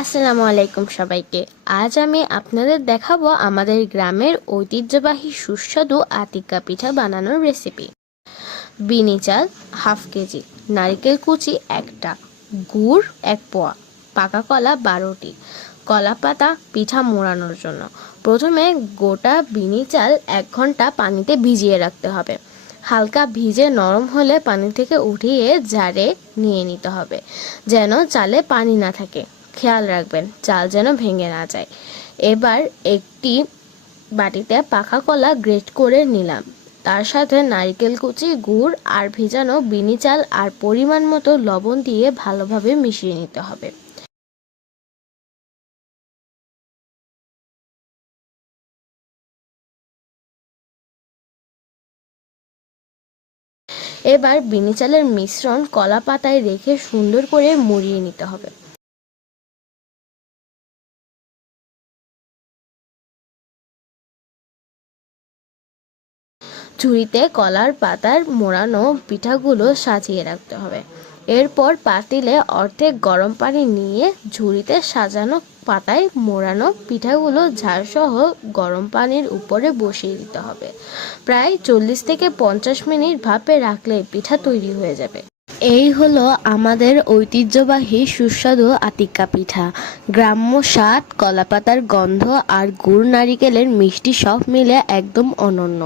আসসালামু আলাইকুম সবাইকে। আজ আমি আপনাদের দেখাবো আমাদের গ্রামের ঐতিহ্যবাহী সুস্বাদু আতিকা পিঠা বানানোর রেসিপি। বিনি চাল হাফ কেজি, নারকেল কুচি একটা, গুড় 1 পোয়া, পাকা কলা 12টি, কলা পাতা পিঠা মোড়ানোর জন্য। প্রথমে গোটা বিনি চাল 1 ঘন্টা পানিতে ভিজিয়ে রাখতে হবে। হালকা ভিজে নরম হলে পানি থেকে উঠিয়ে জারে নিয়ে নিতে হবে, যেন চালে পানি না থাকে। খেয়াল রাখবেন চাল যেন ভেঙে না যায়। এবার একটি বাটিতে পাকা কলা গ্রেট করে নিলাম, তার সাথে নারকেল কুচি, গুড় আর ভেজানো বিনি চাল আর পরিমাণ মতো লবণ দিয়ে ভালোভাবে মিশিয়ে নিতে হবে। এবার বিনি চালের মিশ্রণ কলা পাতায় রেখে সুন্দর করে মুড়িয়ে নিতে হবে। ঝুড়িতে কলার পাতার মোড়ানো পিঠাগুলো সাজিয়ে রাখতে হবে। এরপর পাতিলে অর্ধেক গরম পানি নিয়ে ঝুড়িতে সাজানো পাতায় মোড়ানো পিঠাগুলো ঝাড়সহ গরম পানির উপরে বসিয়ে দিতে হবে। প্রায় 40 থেকে 50 মিনিট ভাপে রাখলে পিঠা তৈরি হয়ে যাবে। এই হলো আমাদের ঐতিহ্যবাহী সুস্বাদু আতিকা পিঠা। গ্রাম্য স্বাদ, কলাপাতার গন্ধ আর গুড় নারিকেলের মিষ্টি সব মিলে একদম অনন্য।